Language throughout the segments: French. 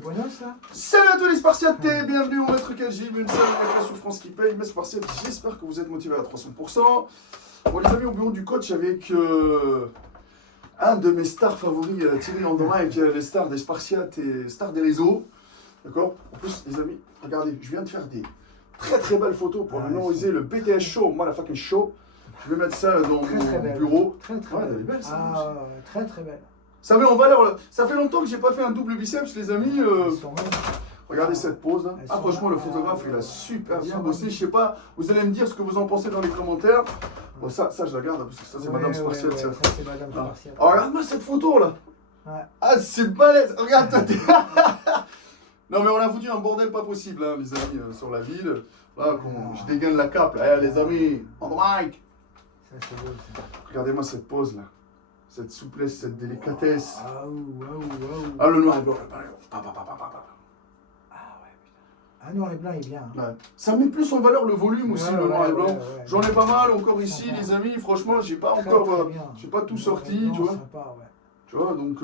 Buenos, là. Salut à tous les Spartiates, bienvenue au Maître KJ, une seule la souffrance qui paye. Mes Spartiates, j'espère que vous êtes motivés à 300%. Bon les amis, au bureau du coach avec un de mes stars favoris, Thierry Landrin, avec les stars des Spartiates et stars des réseaux. D'accord. En plus les amis, regardez, je viens de faire des très belles photos pour mémoriser le BTS Show, moi la fucking show. Je vais mettre ça dans mon bureau. Très ouais, belle. elle est belle, ça, très belle. Ça met en valeur. Ça fait longtemps que j'ai pas fait un double biceps, les amis. Regardez cette pose là. Ah, franchement, le photographe, il a super bien bossé. Je sais pas, vous allez me dire ce que vous en pensez dans les commentaires. Bon, ça je la garde parce que ça, c'est Madame Spartiate. Ça, c'est Madame Spartiate. Oh, regarde-moi cette photo là. Ouais. Ah, c'est balèze. Regarde, toi, non, mais on a foutu un bordel pas possible, hein, les amis, sur la ville. Là, quand je dégaine la cape, là, les amis, on mic. Ça, c'est beau, ça. Regardez-moi cette pose là. Cette souplesse, cette délicatesse. Waouh. Ah, le noir et blanc. Ah ouais, putain. Ah, noir et blanc, il est bien. Hein. Ouais. Ça met plus en valeur le volume aussi, le noir et blanc. Ouais. J'en ai pas mal encore ici, les amis. Franchement, j'ai pas encore, j'ai pas tout sorti, tu vois. Sympa, ouais. Tu vois, donc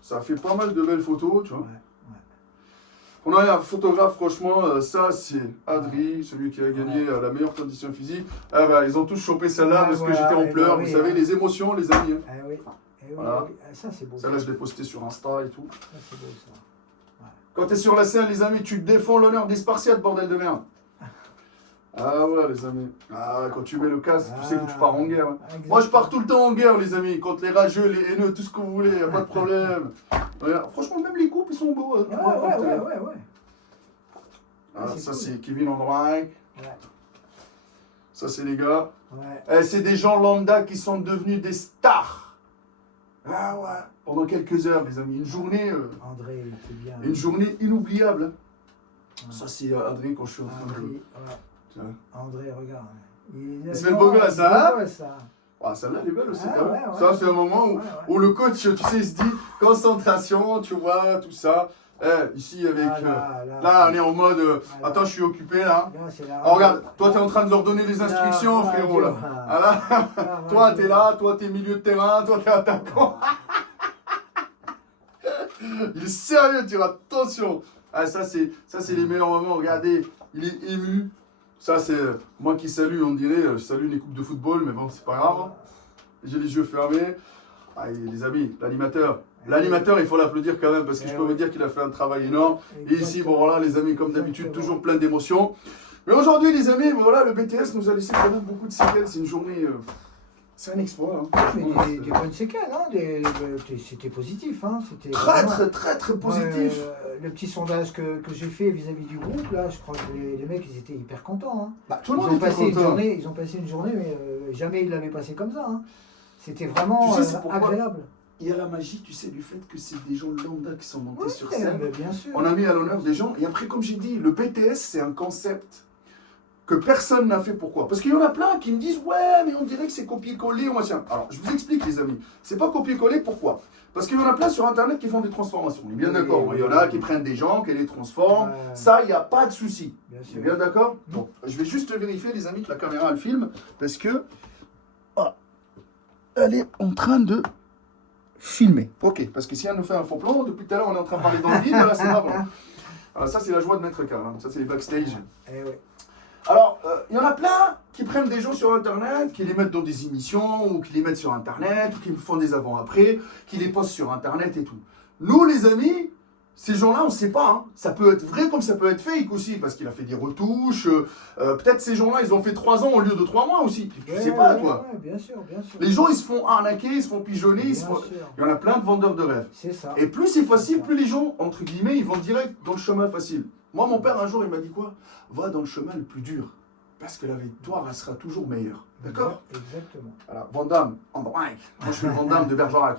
ça fait pas mal de belles photos, tu vois. Ouais. On a un photographe, franchement, ça c'est Adri, celui qui a gagné la meilleure condition physique. Ah bah, ils ont tous chopé celle-là parce que j'étais en pleurs. Vous savez, les émotions, les amis. Hein. Ah oui. Voilà. Ça, c'est beau. Celle-là, je l'ai posté sur Insta et tout. Ça, c'est beau, ça. Ouais. Quand t'es sur la scène, les amis, tu défends l'honneur des Spartiates, bordel de merde. Ah ouais, les amis. Ah ouais, quand tu mets le casque, tu sais que tu pars en guerre. Hein. Moi, je pars tout le temps en guerre, les amis. Contre les rageux, les haineux, tout ce que vous voulez, y a pas de problème. Regarde, franchement, même les coupes, ils sont beaux. Hein. Ouais. Ah, ça, cool. c'est Kevin Andrink. Ouais. Ça, c'est les gars. Ouais. C'est des gens lambda qui sont devenus des stars. Ah ouais. Pendant quelques heures, les amis. Une journée. André, c'est bien. Une journée inoubliable. Ouais. Ça, c'est André quand je suis en train de. Ouais. André, regarde. Il se fait le beau gosse, hein? Ouais, ça. Ah, celle-là, elle est belle aussi, Ah, quand même. ouais. Ça, c'est un moment où le coach, tu sais, il se dit concentration, tu vois, tout ça. Ici, avec. Là, on est en mode. Attends, je suis occupé, là. Oh, regarde, toi, t'es en train de leur donner les instructions, frérot, là. Ah, là. Toi, t'es là, toi, t'es milieu de terrain, toi, t'es attaquant. Il est sérieux, tu vois, attention. Ah, ça, c'est les meilleurs moments. Regardez, il est ému. Ça, c'est moi qui salue, on dirait. Je salue les coupes de football, mais bon, c'est pas grave. J'ai les yeux fermés. Ah, et les amis, l'animateur. L'animateur, il faut l'applaudir quand même parce que je peux vous dire qu'il a fait un travail énorme. Et ici, bon voilà, les amis, comme d'habitude, toujours plein d'émotions. Mais aujourd'hui, les amis, voilà, le BTS nous a laissé quand même beaucoup de séquelles. C'est une journée, c'est un exploit. Hein. Des bonnes séquelles, hein. C'était positif, hein. C'était très positif. Le petit sondage que j'ai fait vis-à-vis du groupe, là, je crois que les mecs, ils étaient hyper contents. Hein. Bah, tout le monde était content. Ils ont passé une journée, mais jamais ils l'avaient passé comme ça. Hein. C'était vraiment agréable. Il y a la magie, tu sais, du fait que c'est des gens lambda qui sont montés sur scène. Bien sûr. On a mis à l'honneur des gens. Et après, comme j'ai dit, le BTS, c'est un concept que personne n'a fait. Pourquoi? Parce qu'il y en a plein qui me disent « Ouais, mais on dirait que c'est copier-coller ou machin. » Alors, je vous explique, les amis. C'est pas copier-coller, pourquoi? Parce qu'il y en a plein sur Internet qui font des transformations. On est bien d'accord. Il y en a qui prennent des gens, qui les transforment. Ça, il n'y a pas de souci. Bien, bien d'accord? Bon, je vais juste vérifier, les amis, que la caméra, elle filme. Parce que... Ah, elle est en train de... filmer. Ok, parce que si elle nous fait un faux plan, depuis tout à l'heure on est en train de parler dans le vide, là c'est pas bon. Alors ça c'est la joie de Maître K, hein. Ça c'est les backstage. Alors, il y en a plein qui prennent des gens sur Internet, qui les mettent dans des émissions, ou qui les mettent sur Internet, ou qui font des avant-après, qui les postent sur Internet et tout. Nous les amis, ces gens-là, on ne sait pas. Hein. Ça peut être vrai comme ça peut être fake aussi, parce qu'il a fait des retouches. Peut-être ces gens-là, ils ont fait 3 ans au lieu de 3 mois aussi. Tu sais pas, toi. Bien sûr. Les gens, ils se font arnaquer, ils se font pigeonner. Il y en a plein de vendeurs de rêves. C'est ça. Et plus c'est facile, plus les gens, entre guillemets, ils vont direct dans le chemin facile. Moi, mon père, un jour, il m'a dit quoi? Va dans le chemin le plus dur. Parce que la victoire, elle sera toujours meilleure. D'accord? Exactement. Voilà, Van Damme, André. Moi, je suis le Van Damme de Bergerac.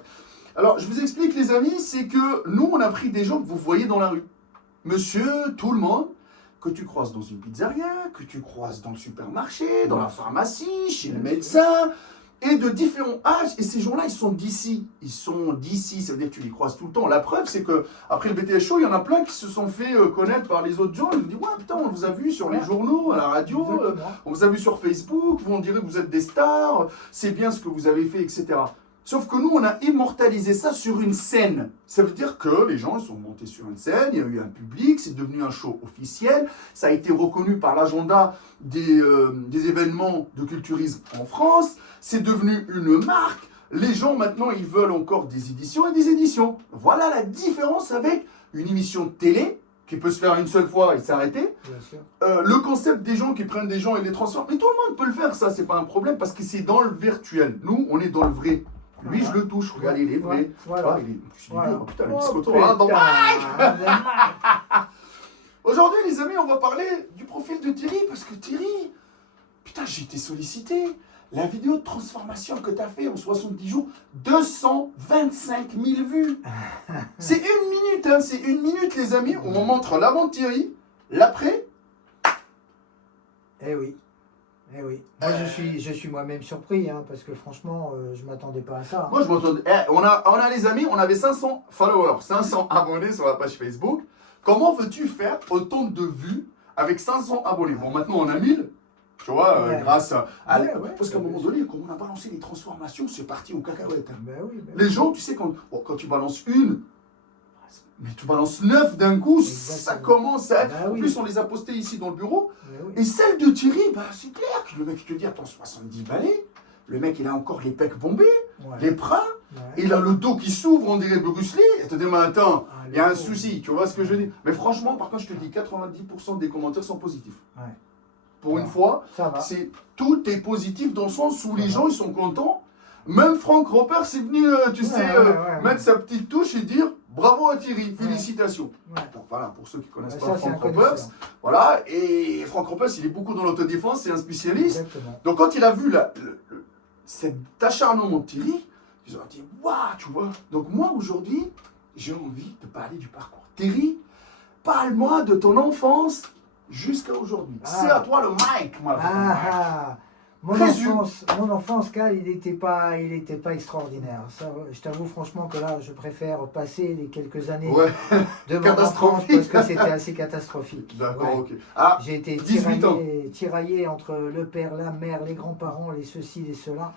Alors, je vous explique, les amis, c'est que nous, on a pris des gens que vous voyez dans la rue. Monsieur, tout le monde, que tu croises dans une pizzeria, que tu croises dans le supermarché, dans la pharmacie, chez le médecin, et de différents âges. Et ces gens-là, ils sont d'ici. Ils sont d'ici, ça veut dire que tu les croises tout le temps. La preuve, c'est que après le BTS Show, il y en a plein qui se sont fait connaître par les autres gens. Ils nous disent, ouais, putain, on vous a vu sur les journaux, à la radio, on vous a vu sur Facebook, on dirait que vous êtes des stars, c'est bien ce que vous avez fait, etc. Sauf que nous, on a immortalisé ça sur une scène. Ça veut dire que les gens ils sont montés sur une scène, il y a eu un public, c'est devenu un show officiel, ça a été reconnu par l'agenda des événements de culturisme en France, c'est devenu une marque. Les gens, maintenant, ils veulent encore des éditions et des éditions. Voilà la différence avec une émission de télé qui peut se faire une seule fois et s'arrêter. Le concept des gens qui prennent des gens et les transforment. Mais tout le monde peut le faire, ça, c'est pas un problème parce que c'est dans le virtuel. Nous, on est dans le vrai. Lui, je le touche. Regardez, il est vrai. Voilà. Ah, il est... Voilà. Oh, putain, le biscotto. Ah, dans Aujourd'hui, les amis, on va parler du profil de Thierry parce que Thierry, putain, j'ai été sollicité. La vidéo de transformation que tu as fait en 70 jours, 225 000 vues. C'est une minute, hein, c'est une minute, les amis. On montre l'avant de Thierry, l'après. Eh oui. Eh oui. Moi, je suis moi-même surpris, hein, parce que franchement, je ne m'attendais pas à ça. Moi, je m'attendais. On a, les amis, on avait 500 followers, 500 abonnés sur la page Facebook. Comment veux-tu faire autant de vues avec 500 abonnés? Bon, maintenant, on a 1000. Tu vois, grâce à... parce qu'à un moment donné, quand on a balancé les transformations, c'est parti au cacahuète. Hein. Les gens, tu sais, quand tu balances une, mais tu balances 9 d'un coup, ça commence à... en plus, on les a postés ici dans le bureau. Et celle de Thierry, c'est clair que le mec te dit, attends, 70 balais, le mec, il a encore les pecs bombés, les bras, il a le dos qui s'ouvre, on dirait Bruce Lee. Et tu te dis, mais attends, il y a un souci, tu vois ce que je dis? Mais franchement, par contre, je te dis, 90% des commentaires sont positifs. Pour une fois, tout est positif dans le sens où les gens ils sont contents. Même Frank Roper c'est venu, mettre sa petite touche et dire bravo à Thierry, félicitations. Donc voilà, pour ceux qui ne connaissent pas Frank Roper, voilà, et Frank Roper il est beaucoup dans l'autodéfense, c'est un spécialiste. Donc quand il a vu cet acharnement de Thierry, ils ont dit waouh, tu vois. Donc moi aujourd'hui, j'ai envie de parler du parcours. Thierry, parle-moi de ton enfance jusqu'à aujourd'hui. C'est à toi le mic, moi. Mon enfance, Cal, il n'était pas extraordinaire. Ça, je t'avoue franchement que là, je préfère passer les quelques années de mon enfance parce que c'était assez catastrophique. D'accord, ok. J'ai été tiraillé entre le père, la mère, les grands-parents, les ceci, les cela.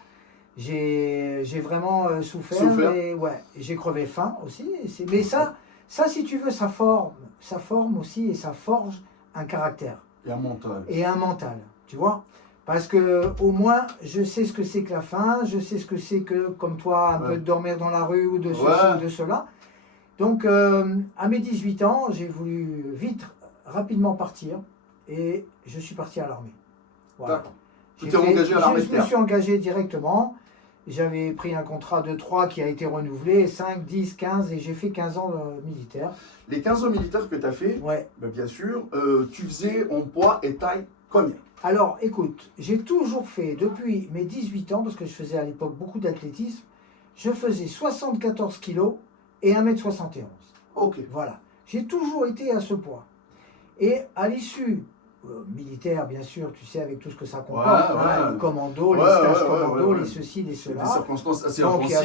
J'ai vraiment souffert. Mais j'ai crevé faim aussi. Mais ça, si tu veux, ça forme aussi et ça forge un caractère. Et un mental, tu vois. Parce que au moins, je sais ce que c'est que la faim, je sais ce que c'est que, comme toi, un peu de dormir dans la rue ou de ceci ou de cela. Donc, à mes 18 ans, j'ai voulu rapidement partir et je suis parti à l'armée. Voilà. Tu t'es engagé à l'armée de terre? Je me suis engagé directement. J'avais pris un contrat de 3 qui a été renouvelé, 5, 10, 15, et j'ai fait 15 ans militaire. Les 15 ans militaires que tu as fait, bien sûr, tu faisais en poids et taille combien? Alors, écoute, j'ai toujours fait, depuis mes 18 ans, parce que je faisais à l'époque beaucoup d'athlétisme, je faisais 74 kilos et 1m71. Ok. Voilà. J'ai toujours été à ce poids. Et à l'issue militaire, bien sûr, tu sais, avec tout ce que ça comporte, les commandos, les stages commandos, les ceci, les cela. Des circonstances assez donc, offensives.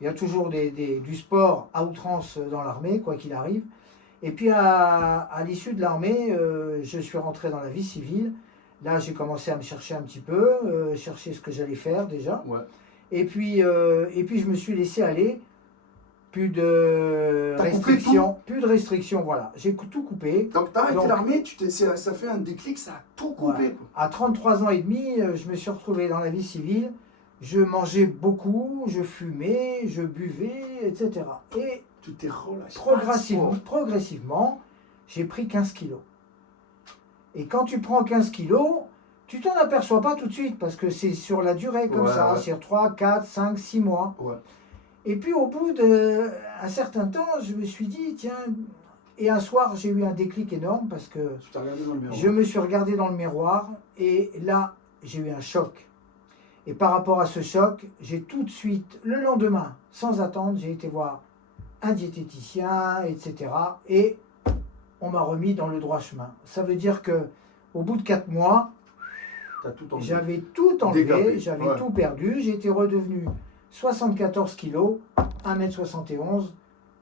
Il y a toujours du sport à outrance dans l'armée, quoi qu'il arrive. Et puis, à l'issue de l'armée, je suis rentré dans la vie civile. Là, j'ai commencé à me chercher un petit peu, chercher ce que j'allais faire déjà. Et puis, je me suis laissé aller. Plus de restrictions, voilà. J'ai tout coupé. Donc, tu as arrêté l'armée, ça fait un déclic, ça a tout coupé. Quoi. À 33 ans et demi, je me suis retrouvé dans la vie civile. Je mangeais beaucoup, je fumais, je buvais, etc. Et tu t'es relâché. Progressivement, j'ai pris 15 kilos. Et quand tu prends 15 kilos, tu t'en aperçois pas tout de suite parce que c'est sur la durée comme ça, sur 3, 4, 5, 6 mois. Et puis au bout d'un certain temps, je me suis dit, tiens, et un soir j'ai eu un déclic énorme parce que je me suis regardé dans le miroir et là j'ai eu un choc. Et par rapport à ce choc, j'ai tout de suite, le lendemain, sans attendre, j'ai été voir un diététicien, etc. Et on m'a remis dans le droit chemin. Ça veut dire que au bout de 4 mois, j'avais tout enlevé, j'avais tout perdu, j'étais redevenu 74 kilos, 1m71,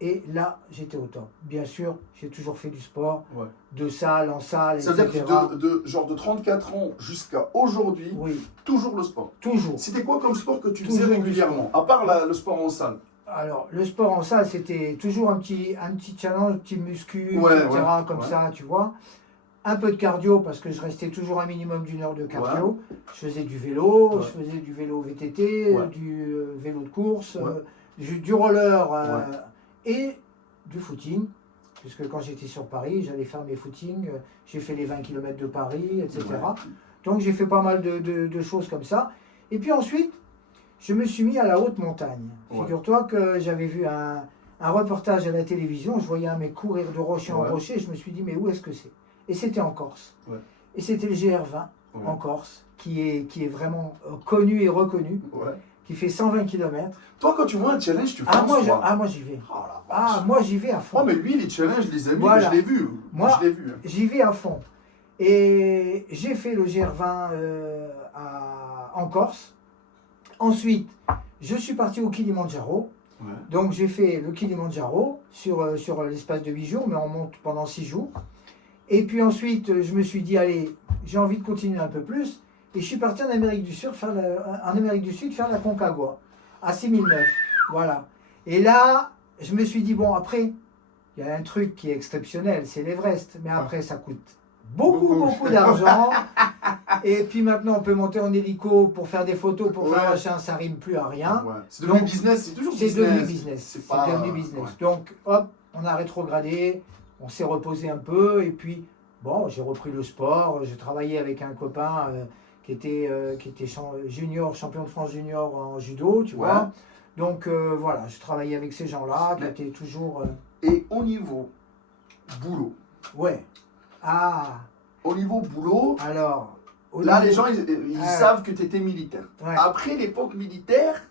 Et là, j'étais au top. Bien sûr, j'ai toujours fait du sport, Ouais. de salle en salle, Ça veut etc. dire que genre de 34 ans jusqu'à aujourd'hui, Oui, toujours le sport. toujours. C'était quoi comme sport que tu Toujours faisais du régulièrement, à part le sport en salle? Alors, le sport en salle, c'était toujours un petit challenge, un petit muscu, Ouais, etc., ouais, comme ouais. ça, tu vois. Un peu de cardio, parce que je restais toujours un minimum d'une heure de cardio. Je faisais du vélo, Ouais. je faisais du vélo VTT, Ouais. du vélo de course, Ouais. du roller Ouais. et du footing. Puisque quand j'étais sur Paris, j'allais faire mes footings. J'ai fait les 20 km de Paris, etc. Ouais. Donc j'ai fait pas mal de choses comme ça. Et puis ensuite, je me suis mis à la haute montagne. Ouais. Figure-toi que j'avais vu un reportage à la télévision, je voyais un mec courir de rocher en Ouais. rocher, et je me suis dit, mais où est-ce que c'est? Et c'était en Corse. Ouais. Et c'était le GR20 Ouais. en Corse, qui est vraiment connu et reconnu, Ouais. qui fait 120 km. Toi, quand tu vois un challenge, tu fonces, toi. Moi j'y vais. Oh la Ah, vache. moi j'y vais à fond. Oh, mais lui, les challenges, les amis, Voilà. je l'ai vu. Moi, je l'ai vu. J'y vais à fond. Et j'ai fait le GR20 en Corse. Ensuite, je suis parti au Kilimandjaro. Ouais. Donc j'ai fait le Kilimandjaro sur l'espace de 8 jours, mais on monte pendant 6 jours. Et puis ensuite, je me suis dit, allez, j'ai envie de continuer un peu plus. Et je suis parti en Amérique du Sud faire la Concagua, à 6009. Voilà. Et là, je me suis dit, bon, après, il y a un truc qui est exceptionnel, c'est l'Everest. Mais après, ça coûte beaucoup d'argent. Et puis maintenant, on peut monter en hélico pour faire des photos, pour faire machin, ça rime plus à rien. Ouais. C'est devenu Donc, business, c'est toujours C'est business. devenu business. C'est pas, devenu business. ouais. Donc, hop, on a rétrogradé, on s'est reposé un peu, et puis, bon, j'ai repris le sport. J'ai travaillé avec un copain qui était junior, champion de France junior en judo, tu vois. Donc, voilà, je travaillais avec ces gens-là qui étaient toujours. Et au niveau boulot. Ouais. Ah, Au niveau boulot, alors. là, les gens, ils savent que tu étais militaire. Ouais. Après l'époque militaire.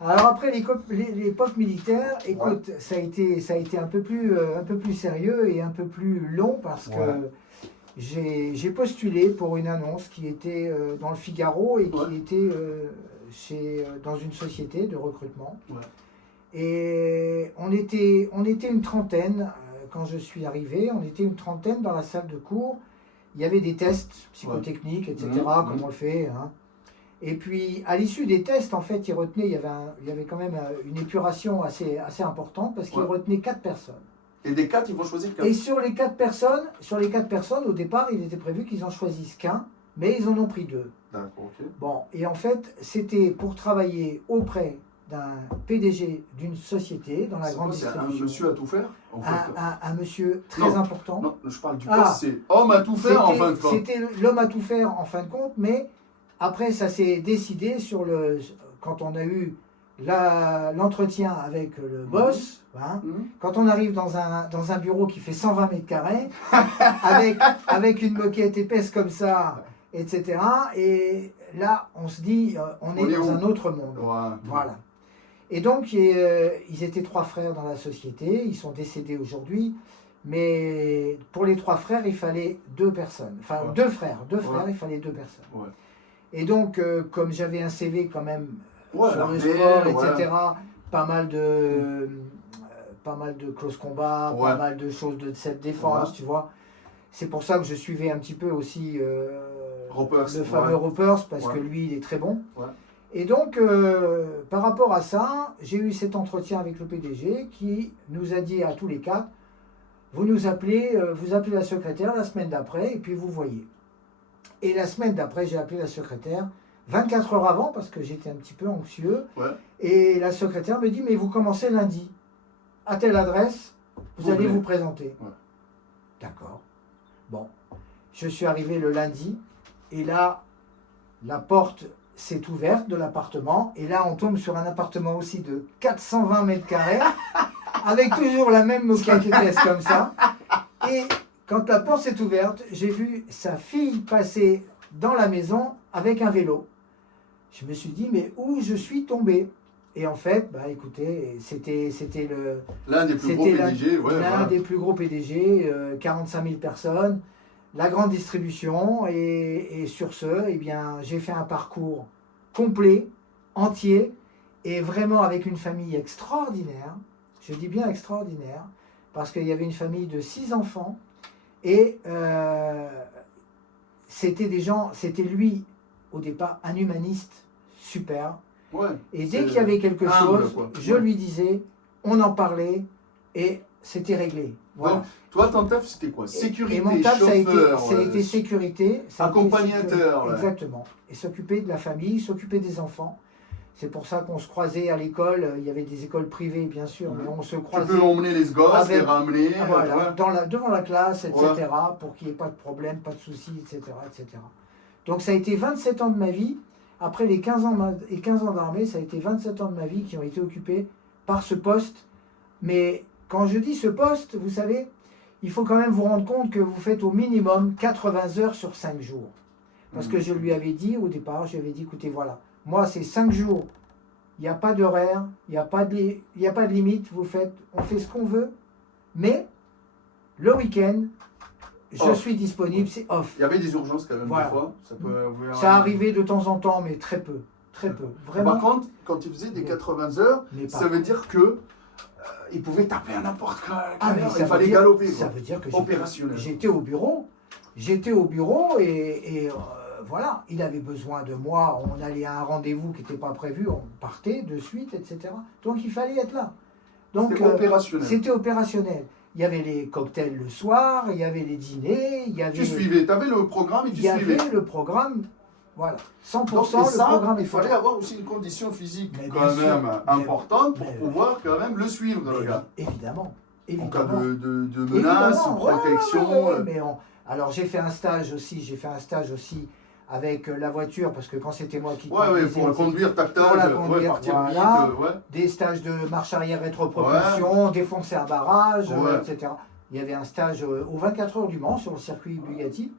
Alors après l'époque militaire, écoute, ça a été un peu plus sérieux et un peu plus long parce que j'ai postulé pour une annonce qui était dans le Figaro et qui était dans une société de recrutement. Ouais. Et on était une trentaine quand je suis arrivé, on était une trentaine dans la salle de cours. Il y avait des tests psychotechniques, etc., comme on le fait. Hein. Et puis, à l'issue des tests, en fait, il y avait quand même une épuration assez importante parce qu'il retenait 4 personnes. Et des 4, ils vont choisir 4. Et sur les 4 personnes, au départ, il était prévu qu'ils en choisissent qu'un, mais ils en ont pris 2. D'accord, ok. Bon, et en fait, c'était pour travailler auprès d'un PDG d'une société dans la grande distribution. C'est un monsieur à tout faire, en fait. Un monsieur très important. Non, je parle du poste, c'est homme à tout faire en fin de compte. C'était l'homme à tout faire en fin de compte, mais après ça s'est décidé quand on a eu l'entretien avec le boss, hein, quand on arrive dans un bureau qui fait 120 mètres carrés, avec une moquette épaisse comme ça, etc. Et là, on se dit, on est dans un autre monde. Voilà. Et donc, ils étaient 3 frères dans la société, ils sont décédés aujourd'hui, mais pour les 3 frères, il fallait 2 personnes. Enfin, 2 frères, il fallait 2 personnes. Ouais. Et donc, comme j'avais un CV quand même sur le sport, etc., pas mal de close combat, pas mal de choses de cette défense, tu vois. C'est pour ça que je suivais un petit peu aussi le fameux Ropers, parce que lui, il est très bon. Ouais. Et donc, par rapport à ça, j'ai eu cet entretien avec le PDG qui nous a dit à tous les 4, vous appelez la secrétaire la semaine d'après et puis vous voyez. Et la semaine d'après, j'ai appelé la secrétaire 24 heures avant parce que j'étais un petit peu anxieux. Ouais. Et la secrétaire me dit, mais vous commencez lundi. À telle adresse, vous allez vous présenter. Ouais. D'accord. Bon, je suis arrivé le lundi et là, la porte s'est ouverte de l'appartement et là on tombe sur un appartement aussi de 420 mètres carrés avec toujours la même moquette épaisse comme ça. Et quand la porte s'est ouverte, j'ai vu sa fille passer dans la maison avec un vélo. Je me suis dit, mais où je suis tombé? Et en fait, bah écoutez, c'était l'un des plus gros PDG, l'un des plus gros PDG, 45 000 personnes. La grande distribution, et sur ce, eh bien, j'ai fait un parcours complet, entier, et vraiment avec une famille extraordinaire. Je dis bien extraordinaire, parce qu'il y avait une famille de 6 enfants, et c'était lui, au départ, un humaniste super. Ouais, et dès qu'il y avait quelque chose, je Ouais. lui disais, on en parlait, et c'était réglé. Voilà. Donc, toi, ton taf, c'était quoi? Sécurité, et mon taf, chauffeur, ça a été sécurité. Ça a été accompagnateur. Ouais. Exactement. Et s'occuper de la famille, s'occuper des enfants. C'est pour ça qu'on se croisait à l'école. Il y avait des écoles privées, bien sûr, mais on se Tu croisait. peux emmener les gosses, avec- les ramener. Voilà, ouais. devant la classe, etc., Ouais. pour qu'il n'y ait pas de problème, pas de soucis, etc., etc. Donc ça a été 27 ans de ma vie. Après les 15 ans d'armée, ça a été 27 ans de ma vie qui ont été occupés par ce poste. Mais quand je dis ce poste, vous savez, il faut quand même vous rendre compte que vous faites au minimum 80 heures sur 5 jours. Parce que je lui avais dit au départ, je lui avais dit, écoutez, voilà, moi c'est 5 jours, il n'y a pas d'horaire, il n'y a pas de limite, on fait ce qu'on veut, mais le week-end, je suis disponible, c'est off. Il y avait des urgences quand même Voilà. des fois. Ça peut ouvrir Ça arrivait de temps en temps, mais très peu, vraiment. Par contre, quand il faisait des 80 heures, Mais pas- ça veut dire que il pouvait taper à n'importe quelle heure. ça Il veut fallait dire- galoper. Ça quoi. veut dire que Opérationnel. j'étais au bureau. J'étais au bureau et voilà, il avait besoin de moi. On allait à un rendez-vous qui n'était pas prévu, on partait de suite, etc. Donc il fallait être là. Donc C'était opérationnel. c'était opérationnel. Il y avait les cocktails le soir, il y avait les dîners, il y avait Tu suivais, tu avais le programme et tu il y suivais. avait le programme. Voilà, 100% Donc, et le ça, programme. il était fallait là. avoir aussi une condition physique Mais quand bien sûr, même importante pour mais- pouvoir quand même le suivre, le Mais gars. évidemment, En cas évidemment. de menace, Évidemment, ouais, protection. ouais, mais alors j'ai fait un stage aussi avec la voiture, parce que quand c'était moi qui Ouais, ouais, conduisais, pour le conduire, tactage, pour la ouais, conduire, partir voilà. vite, ouais. des stages de marche arrière rétropropulsion, défoncer un barrage, Ouais. etc. Il y avait un stage aux 24 heures du Mans sur le circuit Bugatti.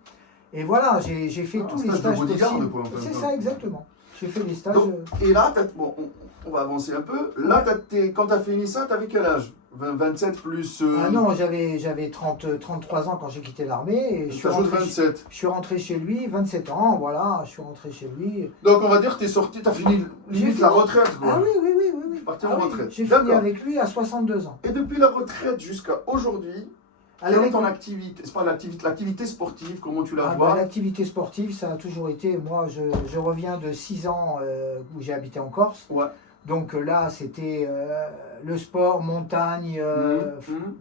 Et voilà, j'ai fait Ah, tous un les stage de stages bodyguard, possibles. quoi, en fait. C'est ça, exactement. J'ai fait les stages. Donc, et là, bon, on va avancer un peu. Là, quand tu as fini ça, tu avais quel âge? 27 plus. Ah non, j'avais 33 ans quand j'ai quitté l'armée. Et je suis, T'ajoutes rentré, 27. je suis rentré chez lui, 27 ans, voilà, je suis rentré chez lui. Donc, on va dire que tu es sorti, tu as fini J'ai limite la fini. retraite, quoi. Ah oui. Parti Ah en oui, retraite. j'ai fini D'accord. avec lui à 62 ans. Et depuis la retraite jusqu'à aujourd'hui, quelle Alors, est ton activité? C'est pas l'activité sportive, comment tu la Ah, vois? l'activité sportive, ça a toujours été. Moi, je reviens de 6 ans où j'ai habité en Corse. Ouais. Donc là, c'était le sport, montagne,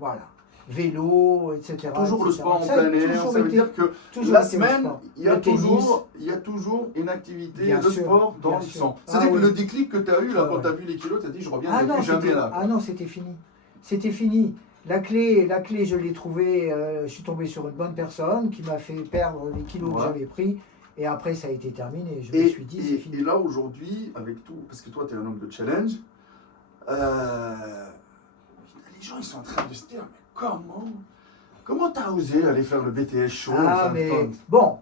voilà, vélo, etc. Toujours le etc. sport en Ça a plein air, toujours ça veut été- dire que toujours la été le semaine, sport. il y a Le tennis. toujours une activité Bien de sûr, sport dans bien le sûr. sang. Ah C'est-à-dire que oui. le déclic que tu as eu là, Ah quand ouais. tu as vu les kilos, tu as dit je Ah reviendrai non, plus jamais là. ah non, c'était fini. C'était fini. La clé, je l'ai trouvée. Je suis tombé sur une bonne personne qui m'a fait perdre les kilos que Ouais. j'avais pris. Et après, ça a été terminé. Je me Et, suis dit, c'est fini. et là aujourd'hui, avec tout, parce que toi tu es un homme de challenge, les gens ils sont en train de se dire mais comment t'as osé aller faire le BTS chaud en Ah, fin de mais compte? bon,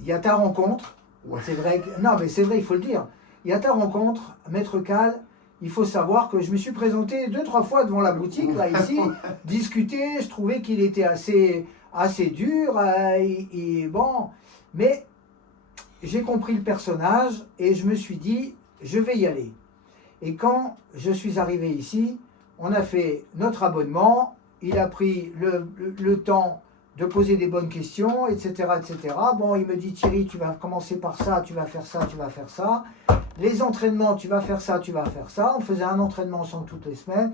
il y a ta rencontre. Ouais. C'est vrai que, non, mais c'est vrai, il faut le dire. Il y a ta rencontre, Maître Cal. Il faut savoir que je me suis présenté 2-3 fois devant la boutique, là, ici, discuter. Je trouvais qu'il était assez dur. Et bon, mais j'ai compris le personnage et je me suis dit, je vais y aller. Et quand je suis arrivé ici, on a fait notre abonnement. Il a pris le temps de poser des bonnes questions, etc., etc. Bon, il me dit, Thierry, tu vas commencer par ça, tu vas faire ça, tu vas faire ça. Les entraînements, tu vas faire ça, tu vas faire ça. On faisait un entraînement ensemble toutes les semaines.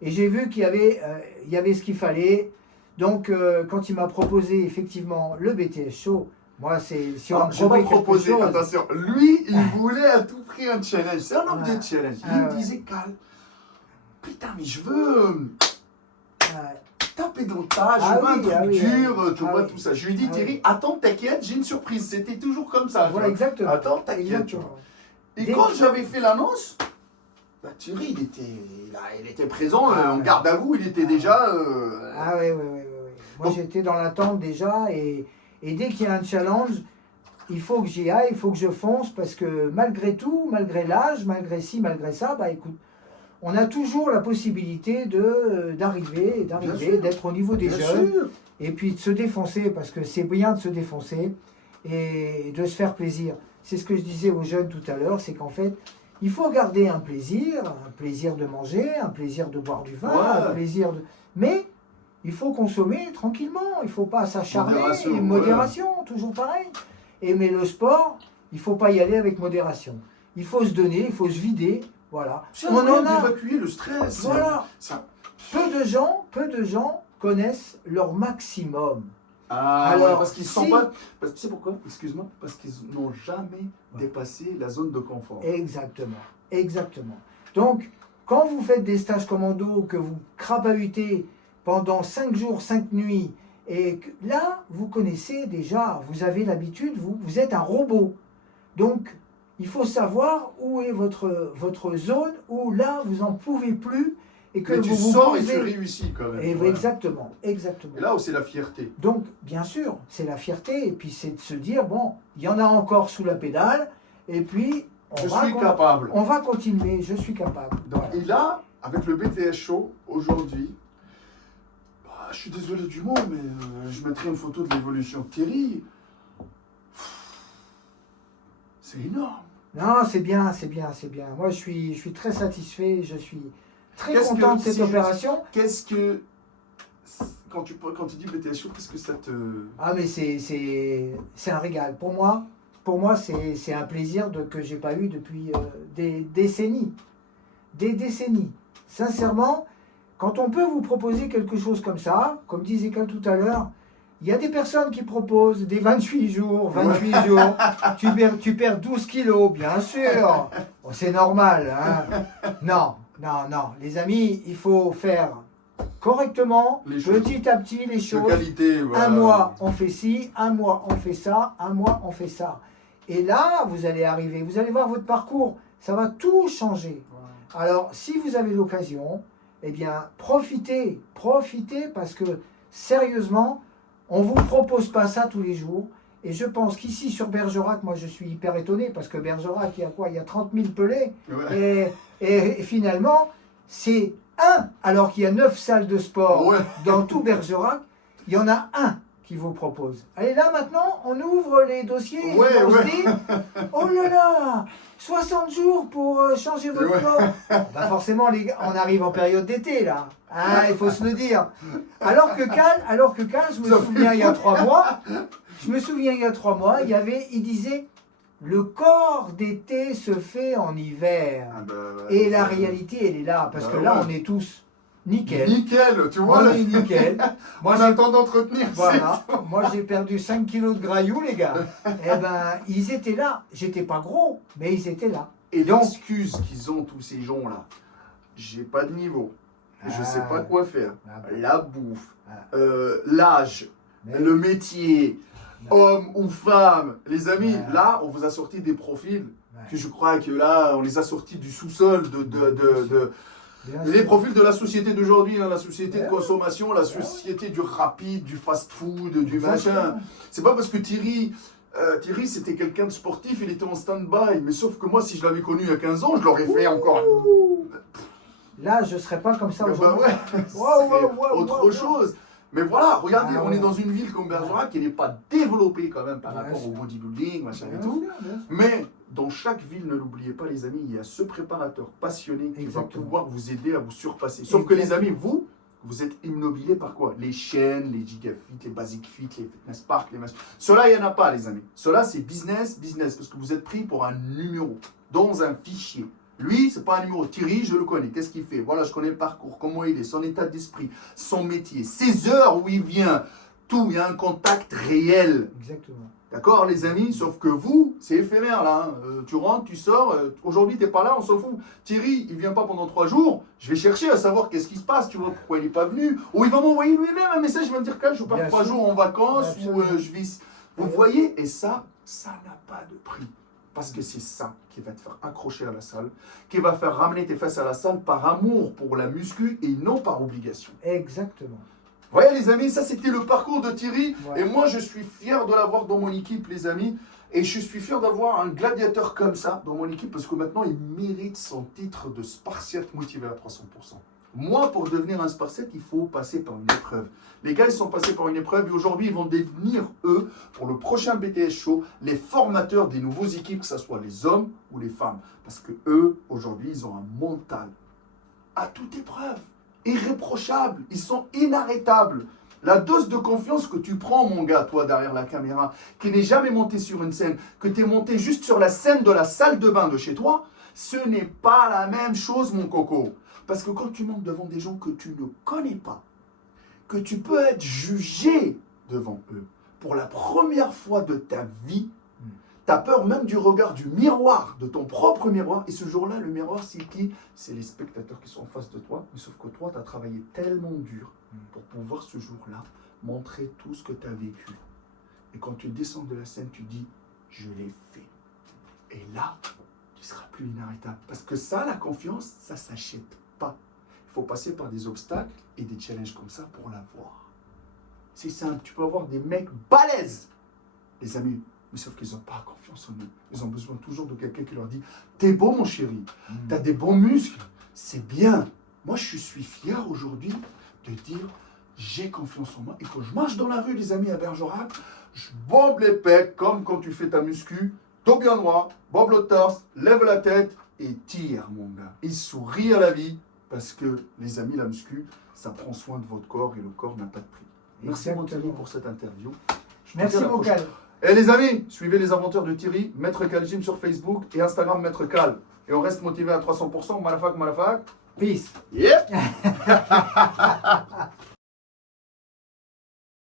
Et j'ai vu qu'il y avait ce qu'il fallait. Donc, quand il m'a proposé effectivement le BTS Show, moi, c'est si on me Je vais promet pas quelque proposer, chose... attention, lui il voulait à tout prix un challenge, c'est un homme de challenge. Il me ouais. disait, Cal, putain, mais je veux taper dans le tas, je Ah veux un oui, truc ah oui, dur, tu ah vois oui. tout ça. Je lui ai dit, Ah Thierry, oui. attends, t'inquiète, j'ai une surprise. C'était toujours comme ça. tu Voilà, vois. exactement. Attends, t'inquiète, tu Exactement. vois. Et Dès quand que- j'avais fait l'annonce, bah, Thierry, il était présent, en ouais. garde à vous, il était déjà. Ah oui. Moi, Donc- j'étais dans l'attente déjà. Et dès qu'il y a un challenge, il faut que j'y aille, il faut que je fonce. Parce que malgré tout, malgré l'âge, malgré ci, malgré ça, bah écoute, on a toujours la possibilité d'arriver, Bien sûr. d'être au niveau des Bien jeunes. sûr. Et puis de se défoncer, parce que c'est bien de se défoncer et de se faire plaisir. C'est ce que je disais aux jeunes tout à l'heure, c'est qu'en fait, il faut garder un plaisir de manger, un plaisir de boire du vin, Ouais. un plaisir de... Mais il faut consommer tranquillement, il ne faut pas s'acharner, Modération, et modération, toujours pareil. Mais le sport, il ne faut pas y aller avec modération. Il faut se donner, il faut se vider, voilà. C'est un moyen d'évacuer le stress. Voilà. Ça... Peu de gens connaissent leur maximum. Ah, Alors, ouais, parce qu'ils ne si- sont pas... Tu sais pourquoi? Excuse-moi. Parce qu'ils n'ont jamais dépassé la zone de confort. Exactement, exactement. Donc, quand vous faites des stages commando, que vous crapahutez pendant 5 jours, 5 nuits, et que, là, vous connaissez déjà, vous avez l'habitude, vous êtes un robot. Donc, il faut savoir où est votre zone, où là, vous n'en pouvez plus, et que Mais tu vous vous sors et posez... tu réussis quand même. Et Voilà. exactement, exactement. Et là où c'est la fierté. Donc, bien sûr, c'est la fierté, et puis c'est de se dire, bon, il y en a encore sous la pédale, et puis Je suis capable. on va continuer, je suis capable. Voilà. Et là, avec le BTS Show, aujourd'hui, bah, je suis désolé du mot, mais je mettrai une photo de l'évolution de Thierry. C'est énorme. Non, c'est bien, c'est bien, c'est bien. Moi, je suis très satisfait, je suis très Qu'est-ce content que- de cette si je- opération. Qu'est-ce que... Quand tu dis BTS Show, qu'est-ce que ça te... Ah, mais c'est un régal. Pour moi c'est un plaisir que j'ai pas eu depuis des décennies. Des décennies. Sincèrement, quand on peut vous proposer quelque chose comme ça, comme disait Cal tout à l'heure, il y a des personnes qui proposent des 28 jours, 28 jours, tu perds 12 kilos, bien sûr. Bon, c'est normal. Hein. Non, les amis, il faut faire correctement, Les choses. petit à petit, les De choses. qualité, voilà. Un mois, on fait ci, un mois, on fait ça, un mois, on fait ça. Et là, vous allez arriver, vous allez voir votre parcours, ça va tout changer. Alors, si vous avez l'occasion, eh bien, profitez parce que, sérieusement, on ne vous propose pas ça tous les jours. Et je pense qu'ici, sur Bergerac, moi, je suis hyper étonné parce que Bergerac, il y a quoi? Il y a 30 000 pelés. Ouais. Et finalement, c'est un, alors qu'il y a 9 salles de sport Ouais. dans tout Bergerac, il y en a un qui vous propose. Allez, là, maintenant, on ouvre les dossiers Ouais, et on ouais. se dit, oh là là, 60 jours pour changer votre Ouais. corps. Bah forcément, les gars, on arrive en période d'été, là. Hein, il faut se le dire. Alors que Cal, je me souviens il y a 3 mois, il disait, le corps d'été se fait en hiver. Ah bah, Et la réalité, elle est là, parce que Bah là, ouais. on est tous nickel. Nickel, tu vois. On là. est nickel. Moi, On j'ai attend d'entretenir. voilà. Moi, j'ai perdu 5 kilos de graillou, les gars. Eh ben, ils étaient là. J'étais pas gros, mais ils étaient là. Et Donc- l'excuse qu'ils ont, tous ces gens-là, j'ai pas de niveau, je Ah. sais pas quoi faire, Ah bon. la bouffe, Ah. l'âge, Mais- le métier, homme ou femme, les amis, Ouais. là, on vous a sorti des profils Ouais. que je crois que là, on les a sortis du sous-sol Bien les sûr. profils de la société d'aujourd'hui, hein, la société de Ouais. consommation, la société du rapide, du fast-food, du machin. Exactement. C'est pas parce que Thierry, c'était quelqu'un de sportif, il était en stand-by. Mais sauf que moi, si je l'avais connu il y a 15 ans, je l'aurais fait encore. Ouh. Là, je serais pas comme ça Bah aujourd'hui. ouais, Wow, c'est wow, wow, autre wow. chose. Mais voilà, regardez, Ah on ouais. est dans une ville comme Bergerac qui n'est pas développée quand même par Bien rapport sûr. au bodybuilding, machin Bien et tout. sûr, bien sûr. Mais dans chaque ville, ne l'oubliez pas les amis, il y a ce préparateur passionné qui va Exactement. pouvoir vous aider à vous surpasser. Sauf que les Exactement. amis, vous êtes immobiliers par quoi? Les chaînes, les Gigafit, les Basic Fit, les Fitness Park, les machins. Cela, il n'y en a pas les amis. Cela, c'est business, parce que vous êtes pris pour un numéro dans un fichier. Lui, c'est pas un numéro. Thierry, je le connais. Qu'est-ce qu'il fait? Voilà, je connais le parcours, comment il est, son état d'esprit, son métier, ses heures où il vient. Tout, il y a un contact réel. Exactement. D'accord, les amis? Sauf que vous, c'est éphémère là. Hein. Tu rentres, tu sors. Aujourd'hui, t'es pas là, on s'en fout. Thierry, il vient pas pendant 3 jours. Je vais chercher à savoir qu'est-ce qui se passe. Tu vois pourquoi il est pas venu? Ou il va m'envoyer lui-même un message. Il va me dire que je pars Bien 3 sûr. jours en vacances. Ou Absolument. je vais. Vous voyez? Et ça n'a pas de prix. Parce que c'est ça qui va te faire accrocher à la salle, qui va faire ramener tes fesses à la salle par amour pour la muscu et non par obligation. Exactement. Vous voyez les amis, ça c'était le parcours de Thierry. Ouais. Et moi je suis fier de l'avoir dans mon équipe les amis. Et je suis fier d'avoir un gladiateur comme ça dans mon équipe parce que maintenant il mérite son titre de Spartiate motivé à 300%. Moi, pour devenir un Sparset, il faut passer par une épreuve. Les gars, ils sont passés par une épreuve et aujourd'hui, ils vont devenir, eux, pour le prochain BTS Show, les formateurs des nouveaux équipes, que ce soit les hommes ou les femmes. Parce que eux, aujourd'hui, ils ont un mental à toute épreuve, irréprochable. Ils sont inarrêtables. La dose de confiance que tu prends, mon gars, toi, derrière la caméra, qui n'est jamais monté sur une scène, que tu es monté juste sur la scène de la salle de bain de chez toi, ce n'est pas la même chose, mon coco. Parce que quand tu montes devant des gens que tu ne connais pas, que tu peux être jugé devant eux pour la première fois de ta vie, tu as peur même du regard du miroir, de ton propre miroir. Et ce jour-là, le miroir, c'est qui? C'est les spectateurs qui sont en face de toi. Mais sauf que toi, tu as travaillé tellement dur pour pouvoir ce jour-là montrer tout ce que tu as vécu. Et quand tu descends de la scène, tu dis, je l'ai fait. Et là, tu seras plus inarrêtable. Parce que ça, la confiance, ça ne s'achète pas. Il faut passer par des obstacles et des challenges comme ça pour l'avoir. C'est simple. Tu peux avoir des mecs balèzes, les amis, mais sauf qu'ils n'ont pas confiance en eux. Ils ont besoin toujours de quelqu'un qui leur dit « T'es beau, mon chéri. T'as des bons muscles. C'est bien. » Moi, je suis fier aujourd'hui de dire « J'ai confiance en moi. » Et quand je marche dans la rue, les amis, à Bergerac, je bombe les pecs comme quand tu fais ta muscu. Dos bien droit, bombe le torse, lève la tête et tire, mon gars. Et souris à la vie parce que, les amis, la muscu, ça prend soin de votre corps et le corps n'a pas de prix. Merci, mon Thierry, pour cette interview. Merci, mon Cal. Et les amis, suivez les aventures de Thierry, Maître Cal Gym sur Facebook et Instagram Maître Cal. Et on reste motivé à 300%. Malafak, malafak. Peace. Yeah.